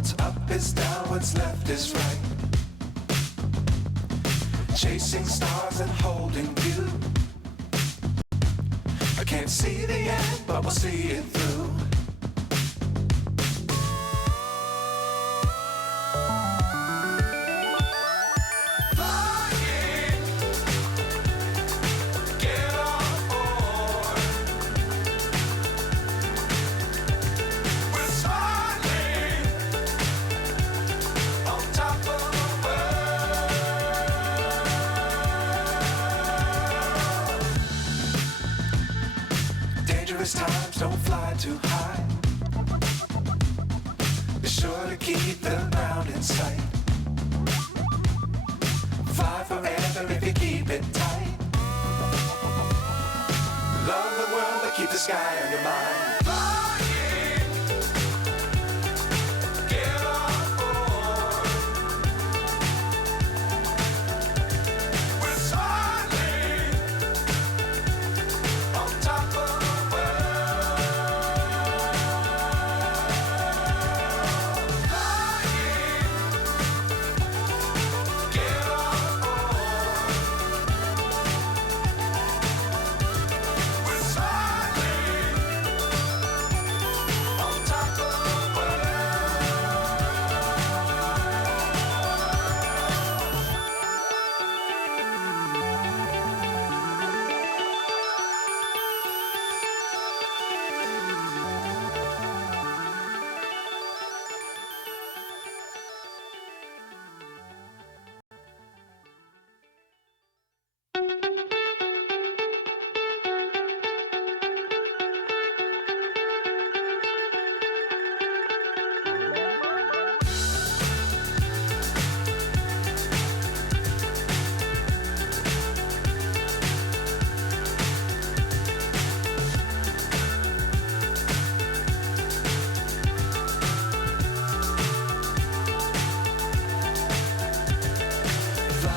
What's up is down, what's left is right. Chasing stars and holding you. I can't see the end, but we'll see it through. Times don't fly too high. Be sure to keep the ground in sight. Fly forever if you keep it tight. Love the world but keep the sky on your mind.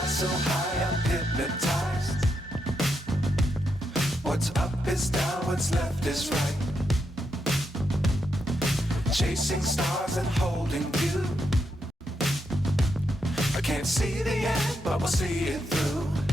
So high I'm hypnotized. What's up is down, what's left is right. Chasing stars and holding you. I can't see the end, but we'll see it through.